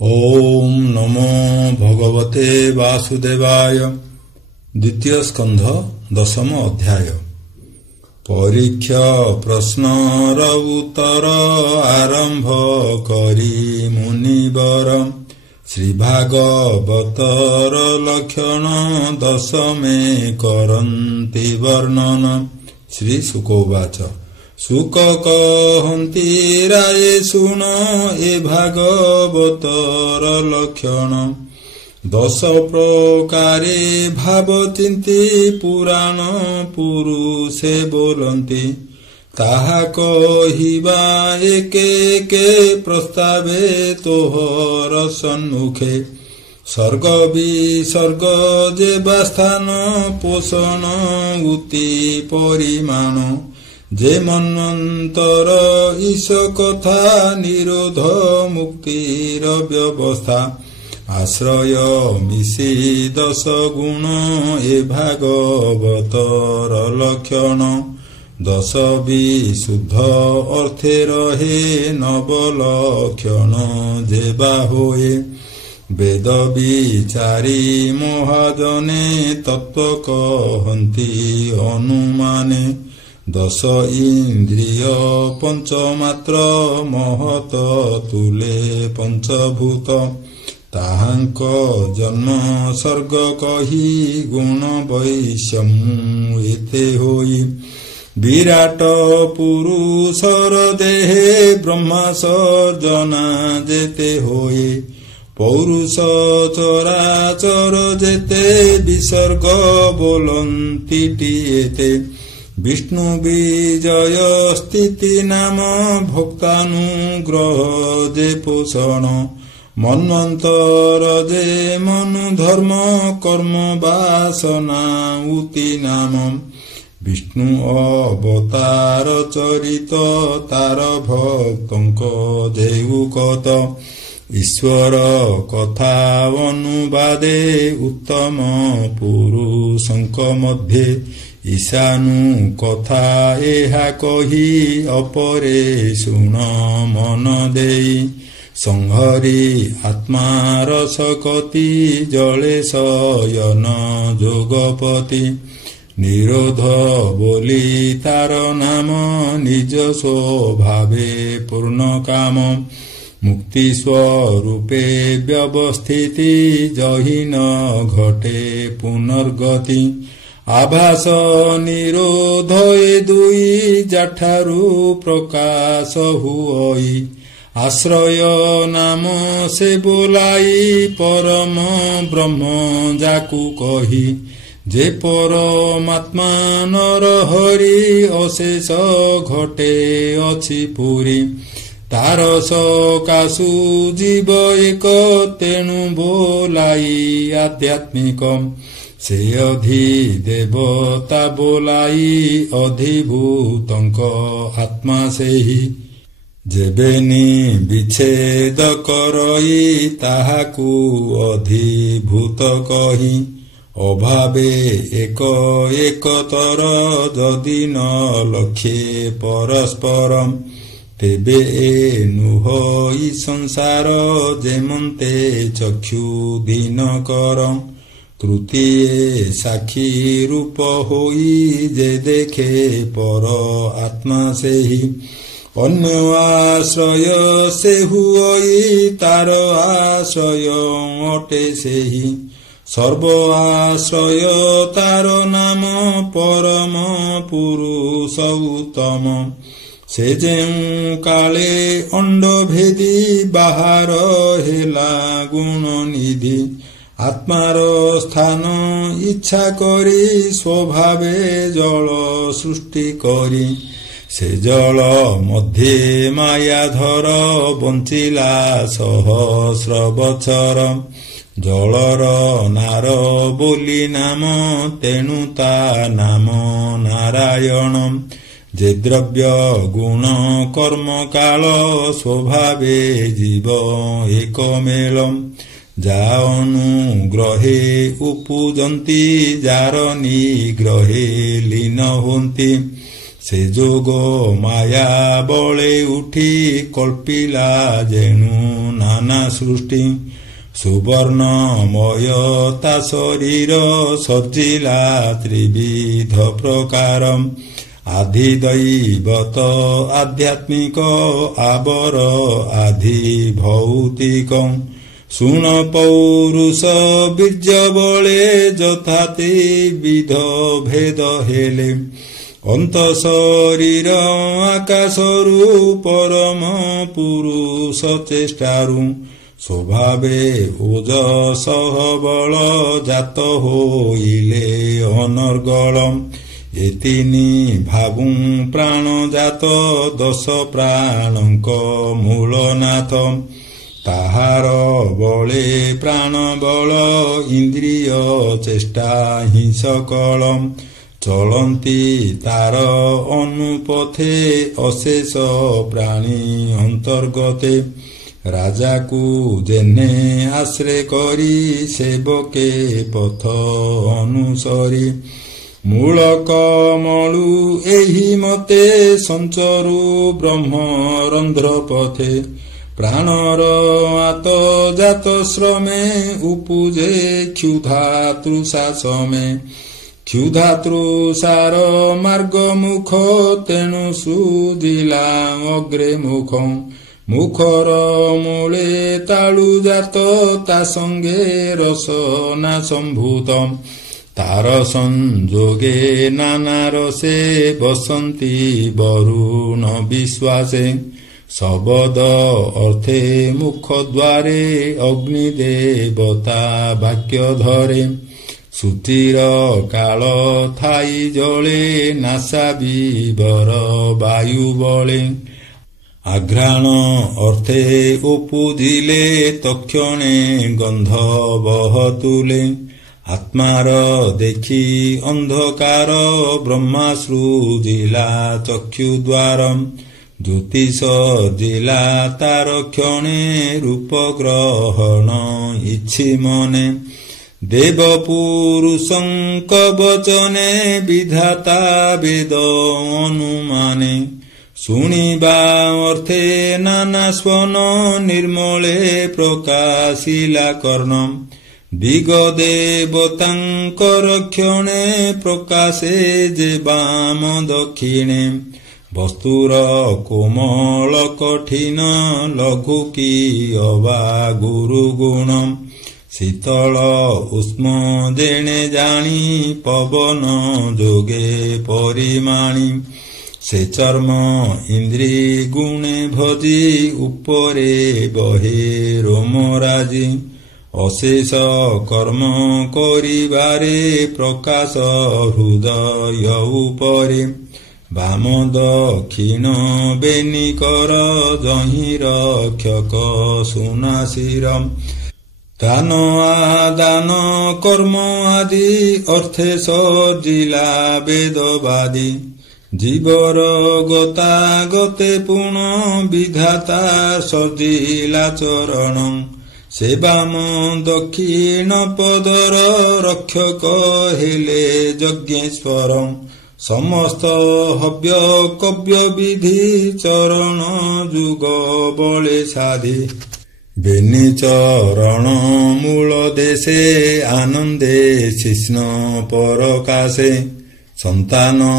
ओम नमो भगवते वासुदेवाय। द्वितीय स्कंध दशम अध्याय। परीक्षा प्रश्नर उत्तर आरंभ करी मुनिवर। श्री भागवतर लक्षण दशमे करन्ति वर्णन। श्री शुकोवाच। शुक कहन्ति राये शुण ए भागवतर लक्षण। दश प्रकारे भाव चिंती पुराण पुरुषे बोलन्ति। ताहा कहिबा एके के प्रस्तावे तोहर सन्मुखे। सर्ग विसर्ग जेबा स्थान पोषण उति परिमाण। जे मन्वन्तर ईश कथा निरोध मुक्तिर व्यवस्था। आश्रय मिशी दश गुण ए भागवतर लक्षण। दश विशुद्ध अर्थे रहे नव लक्षण जेबा होए। वेद विचारी महाजने तत्व कहन्ति अनुमाने। दश इंद्रिय पंचमात्र महत तुले पंचभूत। ताहांक जन्म सर्ग कही गुण वैषम्य एते होई। विराट पुरुषर देहे ब्रह्मा सर्जना जेते होई। पौरुष चराचर जेते विसर्ग बोलन्ति टीएते। विष्णु विजय स्थिति नाम भक्तानुग्रह जे पोषण। मन्वन्तर जे मनु धर्म कर्म वासना उति नाम। विष्णु अवतार चरित तार भक्तंक जेउकत। ईश्वर कथा अनुवादे उत्तम पुरुषंक मध्ये। ईशानु कथा एहा कही अपरे शुण मन देई। संहरी आत्मा रसकति जले शयन जोगपति। निरोध बोली तार नाम निज स्वभावे पूर्ण काम। मुक्ति स्वरूपे व्यवस्थिति जहिन घटे पुनर्गति। आभास निरोध ए दुई जाठारु प्रकाश हुई। आश्रय नाम से बोलाई परम ब्रह्म जाकु कही। जे परमात्मा नर हरि अशेष घटे अछि पुरी। तार सकाशु जीव एक तेणु बोलाई आध्यात्मिक। से अधिदेवता बोलाई अधिभूतंक आत्मा सेहि। जेबेनी विच्छेद करई ताहाकु अधिभूत कही। अभावे एक एकतर जदि न लक्ष्ये परस्परम। तेबे नुहई संसार जेमन्ते चक्षु दीनकर। तृतीय साक्षी रूप होई जे देखे पर आत्मा सेहि। अन्य आश्रय से हुई तार आश्रय अटे सेहि। सर्व आश्रय तार नाम परम पुरुष उत्तम। से जेउ काले अंड भेदी बाहर हेला गुण निधि। आत्मार स्थान इच्छा करी स्वभावे जल सृष्टि करी। से जल मध्ये मायाधर बंचिला सहस्र बछर। जलर नार बोली नाम तेणु ता नाम नारायण। जे द्रव्य गुण कर्म काल स्वभावे जीव एक मेलम। जा अनुग्रहे उपूजन्ति जार निग्रहे लीन होन्ति। ସେ ଯୋଗ ମାୟା ବଳେ ଉଠି କଳ୍ପିଲା ଯେଣୁ ନାନା ସୃଷ୍ଟି ସୁବର୍ଣ୍ଣମୟ ତା ଶରୀର ସଜିଲା ତ୍ରିବିଧ ପ୍ରକାର ଆଧି ଦୈବତ ଆଧ୍ୟାତ୍ମିକ ଆବର ଆଧି ଭୌତିକ ଶୁଣ ପୌରୁଷ ବୀର୍ଯ୍ୟ ବଳେ ଯଥା ତ୍ରିବିଧ ଭେଦ ହେଲେ ଅନ୍ତ ଶରୀର ଆକାଶରୁ ପରମ ପୁରୁଷ ଚେଷ୍ଟାରୁ ସ୍ୱଭାବେ ଓଜସହ ବଳ ଜାତ ହୋଇଲେ ଅନର୍ଗଳ ଏତିନି ଭାବୁ ପ୍ରାଣ ଜାତ ଦଶ ପ୍ରାଣଙ୍କ ମୂଳନାଥ ତାହାର ବଳେ ପ୍ରାଣ ବଳ ଇନ୍ଦ୍ରିୟ ଚେଷ୍ଟା ହିଁ ସକଳ ଚଳନ୍ତି ତାର ଅନୁପଥେ ଅଶେଷ ପ୍ରାଣୀ ଅନ୍ତର୍ଗତେ ରାଜାକୁ ଯେନେ ଆଶ୍ରେ କରି ସେବକେ ପଥ ଅନୁସରି ମୂଳ କମଳୁ ଏହି ମତେ ସଞ୍ଚରୁ ବ୍ରହ୍ମରନ୍ଧ୍ର ପଥେ ପ୍ରାଣର ଆତ ଜାତ ଶ୍ରମେ ଉପୁଜେ କ୍ଷୁଧା ତୃଷା ସମେ କ୍ଷୁଧା ତୃଷାର ମାର୍ଗ ମୁଖ ତେଣୁ ସୁଜିଲା ଅଗ୍ରେ ମୁଖ ମୁଖର ମୂଳେ ତାଳୁ ଜାତ ତା ସଙ୍ଗେ ରସନା ସମ୍ଭୂତ ତାର ସଂଯୋଗେ ନାନା ରସେ ବସନ୍ତି ବରୁଣ ବିଶ୍ୱାସେ ଶବଦ ଅର୍ଥେ ମୁଖ ଦ୍ୱାରେ ଅଗ୍ନି ଦେବତା ବାକ୍ୟ ଧରେ ସୁଚିର କାଳ ଥାଇ ଜଳେ ନାସା ବିବର ବାୟୁ ବଳେ ଆଘ୍ରାଣ ଅର୍ଥେ ଉପୁଜିଲେ ତକ୍ଷଣେ ଗନ୍ଧ ବହତୁଲେ ଆତ୍ମାର ଦେଖି ଅନ୍ଧକାର ବ୍ରହ୍ମା ସୃଜିଲା ଚକ୍ଷୁ ଦ୍ୱାର ଜ୍ୟୋତିଷ ଜିଲା ତାର କ୍ଷଣେ ରୂପ ଗ୍ରହଣ ଇଛି ମନେ ଦେବ ପୁରୁଷଙ୍କ ବଚନେ ବିଧାତା ବେଦ ଅନୁମାନେ ଶୁଣିବା ଅର୍ଥେ ନାନା ସ୍ୱନ ନିର୍ମଳେ ପ୍ରକାଶିଲା କର୍ଣ୍ଣ ଦିଗ ଦେବତାଙ୍କର କ୍ଷଣେ ପ୍ରକାଶେ ଯେ ବାମ ଦକ୍ଷିଣେ ବସ୍ତୁର କୋମଳ କଠିନ ଲଘୁ କି ଅବା ଗୁରୁ ଗୁଣ ଶୀତଳ ଉଷ୍ମ ଯେଣେ ଜାଣି ପବନ ଯୋଗେ ପରିମାଣି ସେ ଚର୍ମ ଇନ୍ଦ୍ରି ଗୁଣେ ଭଜି ଉପରେ ବହେ ରୋମରାଜି ଅଶେଷ କର୍ମ କରିବାରେ ପ୍ରକାଶ ହୃଦୟ ଉପରେ ବାମ ଦକ୍ଷିଣ ବେନିକର ଯହିଁ ରକ୍ଷକ ସୁନାଶିର ଦାନ ଆଦାନ କର୍ମ ଆଦି ଅର୍ଥେ ସଜିଲା ବେଦବାଦୀ ଜୀବର ଗତା ଗତେ ପୁଣ ବିଧାତା ସଜିଲା ଚରଣ ସେ ବାମ ଦକ୍ଷିଣ ପଦର ରକ୍ଷକ ହେଲେ ଯଜ୍ଞେଶ୍ୱର ସମସ୍ତ ହବ୍ୟ କବ୍ୟ ବିଧି ଚରଣ ଯୁଗ ବଳେ ସାଧି ବେନି ଚରଣ ମୂଳ ଦେଶେ ଆନନ୍ଦେ ଶିଷ୍ଣ ପରକାଶେ ସନ୍ତାନ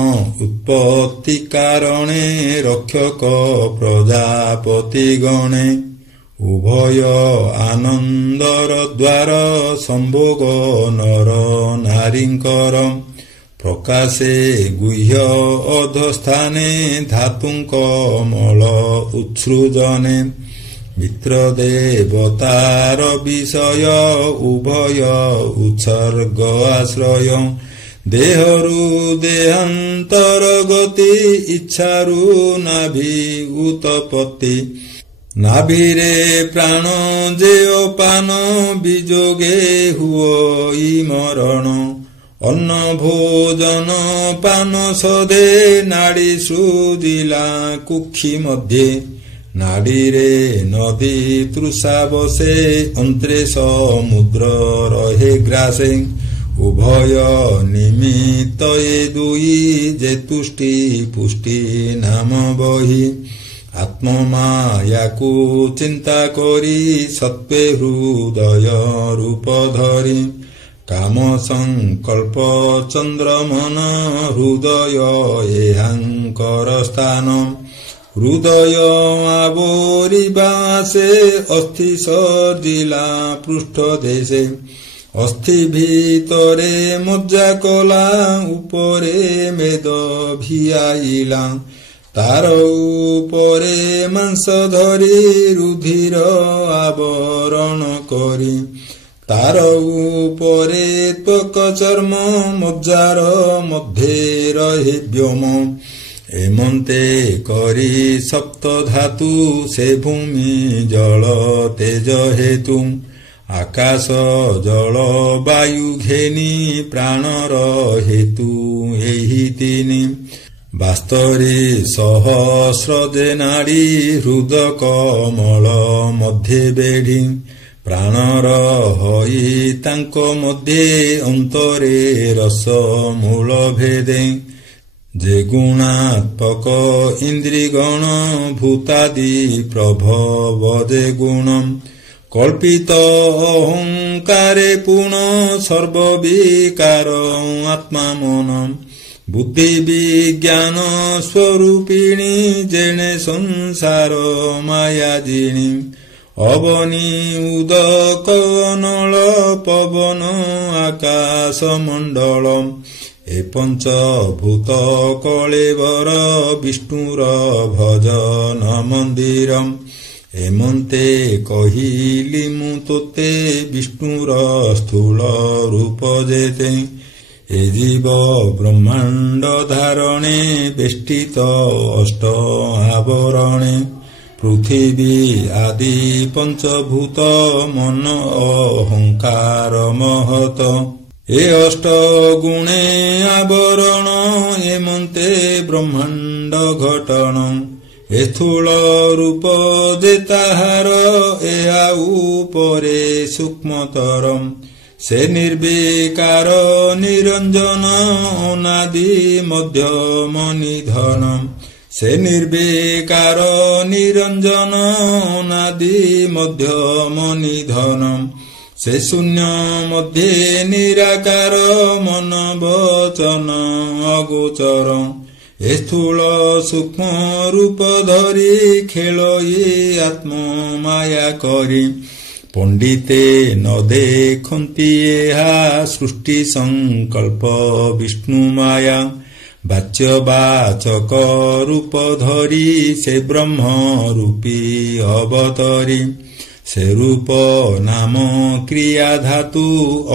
ଉତ୍ପତ୍ତି କାରଣେ ରକ୍ଷକ ପ୍ରଜାପତି ଗଣେ ଉଭୟ ଆନନ୍ଦର ଦ୍ୱାର ସମ୍ଭୋଗ ନର ନାରୀଙ୍କର ପ୍ରକାଶେ ଗୁହ୍ୟ ଅଧସ୍ଥାନେ ଧାତୁଙ୍କ ମଳ ଉତ୍ସୃଜନେ ମିତ୍ର ଦେବତାର ବିଷୟ ଉଭୟ ଉତ୍ସର୍ଗ ଆଶ୍ରୟ ଦେହରୁ ଦେହାନ୍ତର ଗତି ଇଚ୍ଛାରୁ ନାଭି ଉତପତ୍ତି ନାଭିରେ ପ୍ରାଣ ଯେ ଅପାନ ବିଯୋଗେ ହୁଅ ମରଣ ଅନ୍ନ ଭୋଜନ ପାନ ସଦେ ନାଡି ସୃଜିଲା କୁକ୍ଷି ମଧ୍ୟେ ନାଡିରେ ନଦୀ ତୃଷା ବସେ ଅନ୍ତ୍ରେ ସମୁଦ୍ର ରହେ ଗ୍ରାସେ ଉଭୟ ନିମିତ୍ତ ଏ ଦୁଇ ଯେ ତୁଷ୍ଟି ପୁଷ୍ଟି ନାମ ବହି ଆତ୍ମମାୟାକୁ ଚିନ୍ତା କରି ସତ୍ୱେ ହୃଦୟ ରୂପ ଧରି କାମ ସଂକଳ୍ପ ଚନ୍ଦ୍ରମନ ହୃଦୟ ଏହାଙ୍କର ସ୍ଥାନ ହୃଦୟ ଆବୋରିବା ସେ ଅସ୍ଥି ସର୍ଜିଲା ପୃଷ୍ଠ ଦେଶେ ଅସ୍ଥି ଭିତରେ ମଜ୍ଜା କଲା ଉପରେ ମେଦ ଭିଆଇଲା ତାର ଉପରେ ମାଂସ ଧରି ରୁଧିର ଆବରଣ କରି ତାର ଉପରେ ତ୍ୱକ ଚର୍ମ ମଜ୍ଜାର ମଧ୍ୟରେ ରହେ ବ୍ୟୋମ ଏମନ୍ତେ କରି ସପ୍ତ ଧାତୁ ସେ ଭୂମି ଜଳ ତେଜ ହେତୁ ଆକାଶ ଜଳ ବାୟୁ ଘେନି ପ୍ରାଣର ହେତୁ ଏହି ତିନି ବାସ୍ତରେ ସହସ୍ର ଯେ ନାଡ଼ି ହୃଦ କମଳ ମଧ୍ୟରେ ବେଢ଼ି ପ୍ରାଣର ହୋଇ ତାଙ୍କ ମଧ୍ୟରେ ଅନ୍ତରେ ରସ ମୂଳ ଭେଦେ ଯେ ଗୁଣାତ୍ମକ ଇନ୍ଦ୍ରିଗଣ ଭୂତାଦି ପ୍ରଭବ ଯେ ଗୁଣ କଳ୍ପିତ ଅହଙ୍କାରେ ପୁଣ ସର୍ବବିକାର ଆତ୍ମା ମନ ବୁଦ୍ଧି ବିଜ୍ଞାନ ସ୍ୱରୂପିଣୀ ଯେଣେ ସଂସାର ମାୟା ଜିଣି ଅବନି ଉଦକ ନଳ ପବନ ଆକାଶ ମଣ୍ଡଳ ଏ ପଞ୍ଚଭୂତ କଳେବର ବିଷ୍ଣୁର ଭଜନ ମନ୍ଦିର ଏମନ୍ତେ କହିଲି ମୁଁ ତୋତେ ବିଷ୍ଣୁର ସ୍ଥୂଳ ରୂପ ଯେତେ ଏ ଜୀବ ବ୍ରହ୍ମାଣ୍ଡ ଧାରଣେ ବେଷ୍ଟିତ ଅଷ୍ଟ ଆବରଣେ ପୃଥିବୀ ଆଦି ପଞ୍ଚଭୂତ ମନ ଅହଙ୍କାର ମହତ ଏ ଅଷ୍ଟ ଗୁଣେ ଆବରଣ ଏମନ୍ତେ ବ୍ରହ୍ମାଣ୍ଡ ଘଟଣ ଏ ସ୍ଥୂଳ ରୂପ ଯେ ତାହାର ଏହା ଉପରେ ସୂକ୍ଷ୍ମତର ସେ ନିର୍ବିକାର ନିରଞ୍ଜନ ଅନାଦି ମଧ୍ୟମ ନିଧନ ସେ ନିର୍ବିକାର ନିରଞ୍ଜନ ଅନାଦି ମଧ୍ୟମ ନିଧନ ସେ ଶୂନ୍ୟ ମଧ୍ୟରେ ନିରାକାର ମନ ବଚନ ଅଗୋଚର ଏ ସ୍ଥୂଳ ସୂକ୍ଷ୍ମ ରୂପ ଧରି ଖେଳଇ ଆତ୍ମ ମାୟା କରି ପଣ୍ଡିତେ ନ ଦେଖନ୍ତି ଏହା ସୃଷ୍ଟି ସଂକଳ୍ପ ବିଷ୍ଣୁ ମାୟା ବାଚ୍ୟବାଚକ ରୂପ ଧରି ସେ ବ୍ରହ୍ମ ରୂପୀ ଅବତରି ସେ ରୂପ ନାମ କ୍ରିୟା ଧାତୁ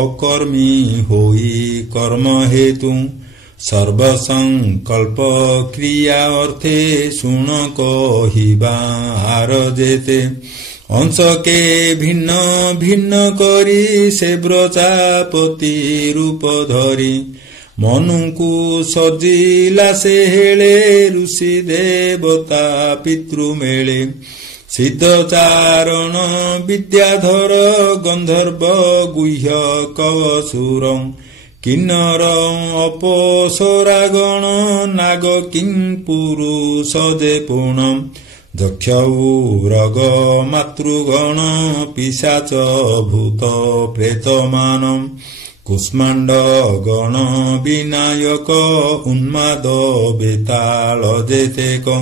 ଅକର୍ମୀ ହୋଇ କର୍ମ ହେତୁ ସର୍ବସଂକଳ୍ପ କ୍ରିୟା ଅର୍ଥେ ଶୁଣ କହିବା ଆର ଯେତେ ଅଂଶକେ ଭିନ୍ନ ଭିନ୍ନ କରି ସେ ବ୍ରଜାପତି ରୂପ ଧରି ମନୁଙ୍କୁ ସଜିଲା ସେ ହେଳେ ଋଷି ଦେବତା ପିତୃ ମେଳେ ସିଦ୍ଧ ଚାରଣ ବିଦ୍ୟାଧର ଗନ୍ଧର୍ବ ଗୁହ୍ୟ କସୁର କିନ୍ନର ଅପସରାଗଣ ନାଗ କିଂପୁରୁଷ ଯେ ପୁଣ ଯକ୍ଷ ଉରଗ ମାତୃଗଣ ପିଶାଚ ଭୂତ ପ୍ରେତମାନ କୁଷ୍ମାଣ୍ଡ ଗଣ ବିନାୟକ ଉନ୍ମାଦ ବେତାଳ ଯେତେକ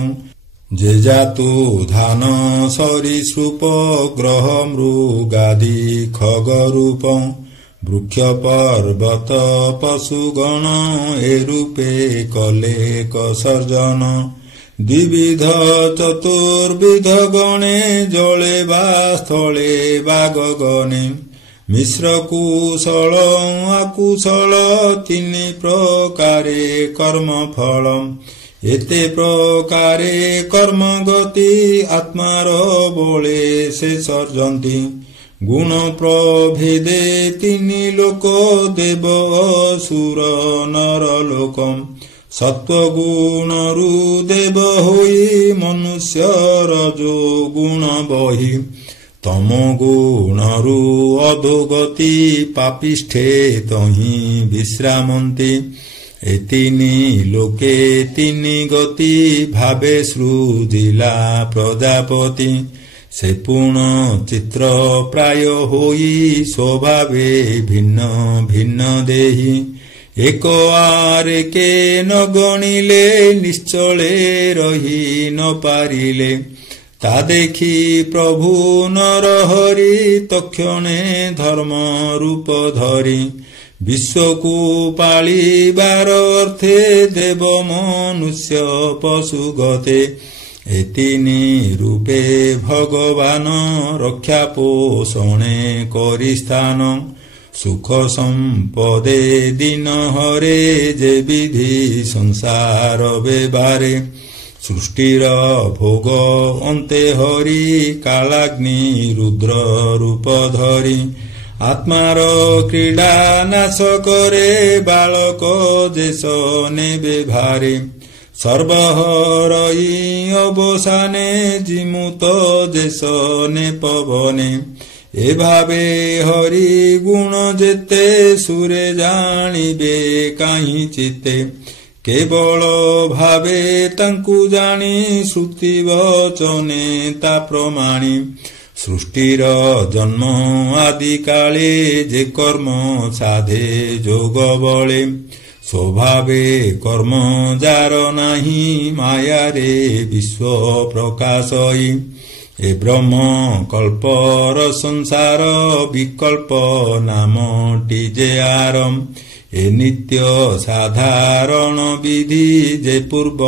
ଯେ ଜାତୁ ଧାନ ସରୀସୃପ ଗ୍ରହ ମୃଗାଦି ଖଗ ରୂପ ବୃକ୍ଷ ପର୍ବତ ପଶୁଗଣ ଏ ରୂପେ କଲେ କସର୍ଜନ ଦ୍ୱିବିଧ ଚତୁର୍ବିଧ ଗଣେ ଜଳେ ବା ସ୍ଥଳେ ବା ଗଗନେ ମିଶ୍ର କୁଶଳ ଆକୁଶଳ ତିନି ପ୍ରକାରେ କର୍ମ ଫଳ ଏତେ ପ୍ରକାରେ କର୍ମ ଗତି ଆତ୍ମାର ବଳେ ସେ ସର୍ଜନ୍ତି ଗୁଣ ପ୍ରଭେଦେ ତିନି ଲୋକ ଦେବ ଅସୁର ନର ଲୋକ ସତ୍ୱଗୁଣରୁ ଦେବ ହୋଇ ମନୁଷ୍ୟର ଯୋ ଗୁଣ ବହି ତମ ଗୁଣରୁ ଅଧୋଗତି ପାପିଷ୍ଠେ ତହିଁ ବିଶ୍ରାମନ୍ତି। ଏ ତିନି ଲୋକେ ତିନି ଗତି ଭାବେ ସୃଜିଲା ପ୍ରଜାପତି। ସେ ପୁଣ ଚିତ୍ର ପ୍ରାୟ ହୋଇ ସ୍ୱଭାବେ ଭିନ୍ନ ଭିନ୍ନ ଦେହି। ଏକ ଆରେ କେ ନ ଗଣିଲେ ନିଶ୍ଚଳେ ରହି ନ ପାରିଲେ। ତା ଦେଖି ପ୍ରଭୁ ନରହରି ତକ୍ଷଣେ ଧର୍ମ ରୂପ ଧରି ବିଶ୍ୱକୁ ପାଳିବାର ଅର୍ଥେ ଦେବ ମନୁଷ୍ୟ ପଶୁ ଗତେ। ଏ ତିନି ରୂପେ ଭଗବାନ ରକ୍ଷା ପୋଷଣେ କରି ସ୍ଥାନ। ସୁଖ ସମ୍ପଦେ ଦିନ ହରେ ଯେ ବିଧି ସଂସାର ବେବାରେ। ସୃଷ୍ଟିର ଭୋଗ ଅନ୍ତେ ହରି କାଳାଗ୍ନି ରୁଦ୍ର ରୂପ ଧରି। ଆତ୍ମାର କ୍ରୀଡ଼ା ନାଶ କରେ ବାଳକ ଯେଶ ନେବେ ଭାରେ। ସର୍ବହରଇ ଅବସାନେ ଜିମୁତ ଯେଶ ନେ ପବନେ। ଏ ଭାବେ ହରି ଗୁଣ ଯେତେ ସୁରେ ଜାଣିବେ କାହିଁ ଚିତେ। କେବଳ ଭାବେ ତାଙ୍କୁ ଜାଣି ଶ୍ରୁତି ବଚନେ ତା ପ୍ରମାଣି। ସୃଷ୍ଟିର ଜନ୍ମ ଆଦି କାଳେ ଯେ କର୍ମ ସାଧେ ଯୋଗ ବଳେ। ସ୍ୱଭାବେ କର୍ମ ଯାର ନାହିଁ ମାୟାରେ ବିଶ୍ୱ ପ୍ରକାଶଇ। ଏ ବ୍ରହ୍ମ କଳ୍ପର ସଂସାର ବିକଳ୍ପ ନାମଟି ଯେ ଆରମ୍। ଏ ନିତ୍ୟ ସାଧାରଣ ବିଧି ଯେ ପୂର୍ବ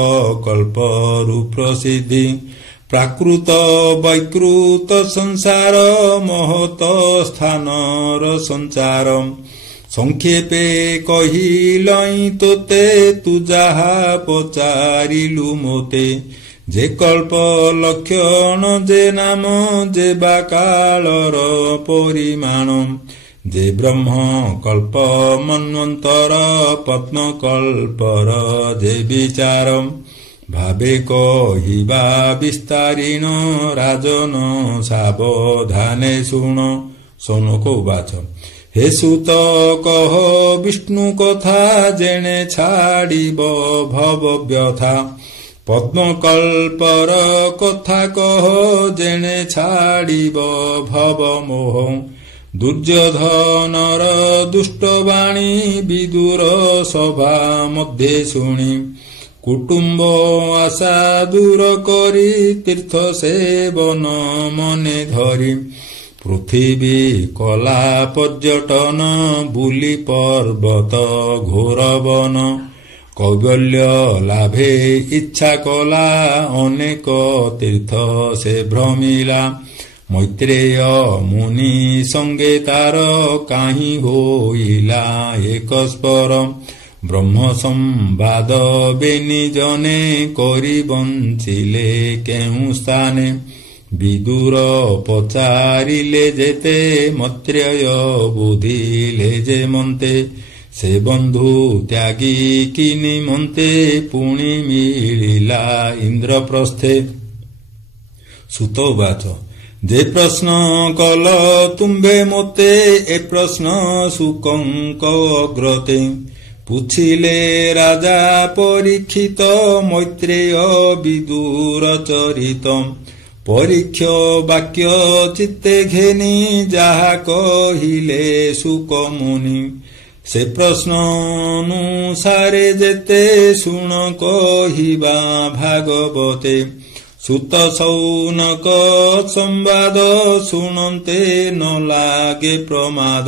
କଳ୍ପରୁ ପ୍ରସିଦ୍ଧି। ପ୍ରାକୃତ ବୈକୃତ ସଂସାର ମହତ ସ୍ଥାନର ସଞ୍ଚାର। ସଂକ୍ଷେପେ କହିଲଇଁ ତୋତେ ତୁ ଯାହା ପଚାରିଲୁ ମୋତେ। ଯେ କଳ୍ପ ଲକ୍ଷଣ ଯେ ନାମ ଯେ ବା କାଳର ପରିମାଣ। ଯେ ବ୍ରହ୍ମ କଳ୍ପ ମନ୍ୱନ୍ତର ପଦ୍ମକଳ୍ପର ଯେ ବିଚାର। ଭାବେ କହିବା ବିସ୍ତାରିଣ ରାଜନ ସାବଧାନେ ଶୁଣ। ସୌନକ ଉବାଚ ହେ ସୁତ କହ ବିଷ୍ଣୁ କଥା ଯେଣେ ଛାଡ଼ିବ ଭବ ବ୍ୟଥା। ପଦ୍ମକଳ୍ପର କଥା କହ ଯେଣେ ଛାଡ଼ିବ ଭବ ମୋହ। ଦୁର୍ଯ୍ୟୋଧନର ଦୁଷ୍ଟବାଣୀ ବିଦୁର ସଭା ମଧ୍ୟେ ଶୁଣି। କୁଟୁମ୍ବ ଆଶା ଦୂର କରି ତୀର୍ଥ ସେବନ ମନେ ଧରି। ପୃଥିବୀ କଲା ପର୍ଯ୍ୟଟନ ବୁଲି ପର୍ବତ ଘୋର ବନ। କୈବଲ୍ୟ ଲାଭେ ଇଚ୍ଛା କଲା ଅନେକ ତୀର୍ଥ ସେ ଭ୍ରମିଲା। ମୈତ୍ରେୟ ମୁନି ସଙ୍ଗେ ତାର କାହିଁ ହୋଇଲା ଏକ ସ୍ପର। ବ୍ରହ୍ମ ସମ୍ବାଦ ବେନି ଜନେ କରି ବଞ୍ଚିଲେ କେଉଁ ସ୍ଥାନେ। ବିଦୁର ପଚାରିଲେ ଯେତେ ମୈତ୍ରେୟ ବୁଝିଲେ ଯେ ମନ୍ତେ। ସେ ବନ୍ଧୁ ତ୍ୟାଗୀ କି ନିମନ୍ତେ ପୁଣି ମିଳିଲା ଇନ୍ଦ୍ରପ୍ରସ୍ଥେ। ସୁତ ଉବାଚ ଯେ ପ୍ରଶ୍ନ କଲ ତୁମ୍ଭେ ମୋତେ ଏ ପ୍ରଶ୍ନ ଶୁକଙ୍କ ଅଗ୍ରତେ। ପୁଛିଲେ ରାଜା ପରୀକ୍ଷିତ ମୈତ୍ରେୟ ବିଦୁର ଚରିତ। ପରୀକ୍ଷ ବାକ୍ୟ ଚିତ୍ତେ ଘେନି ଯାହା କହିଲେ ଶୁକ ମୁନି। ସେ ପ୍ରଶ୍ନ ଅନୁସାରେ ଯେତେ ଶୁଣ କହିବା ଭାଗବତେ। ସୁତ ସୌନକ ସମ୍ବାଦ ଶୁଣନ୍ତେ ନ ଲାଗେ ପ୍ରମାଦ।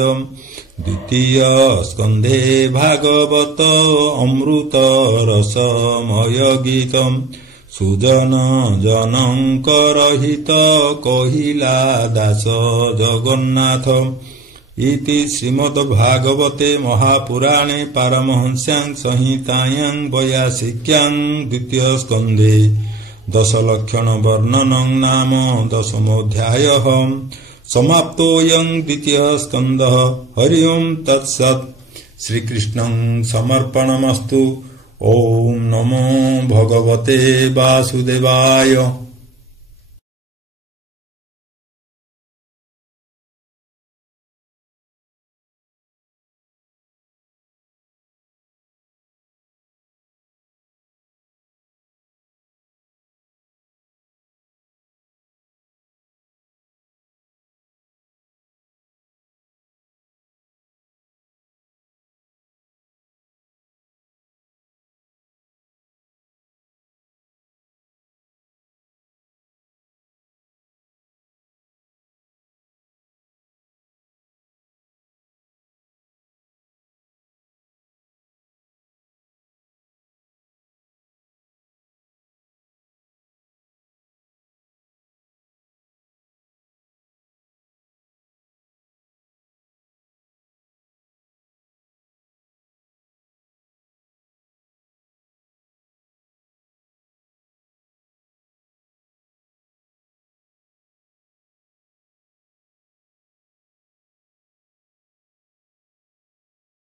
ଦ୍ୱିତୀୟ ସ୍କନ୍ଧେ ଭାଗବତ ଅମୃତ ରସମୟ ଗୀତ। ସୁଜନ ଜନଙ୍କର ହିତ କହିଲା ଦାସ ଜଗନ୍ନାଥ। ଇତି ଶ୍ରୀମଦ୍ ଭାଗବତେ ମହାପୁରାଣେ ପାରମହଂସ୍ୟାଂ ସଂହିତାୟାଂ ବୟାସିକ୍ୟାଂ ଦ୍ୱିତୀୟ ସ୍କନ୍ଧେ ଦଶଲକ୍ଷଣ ବର୍ଣ୍ଣନଂ ନାମ ଦଶମୋऽଧ୍ୟାୟः। समाप्तोऽयं द्वितीयः स्कन्धः। हरि ओं तत्सत्। श्रीकृष्णं समर्पणमस्तु। ओं नमो भगवते वासुदेवाय।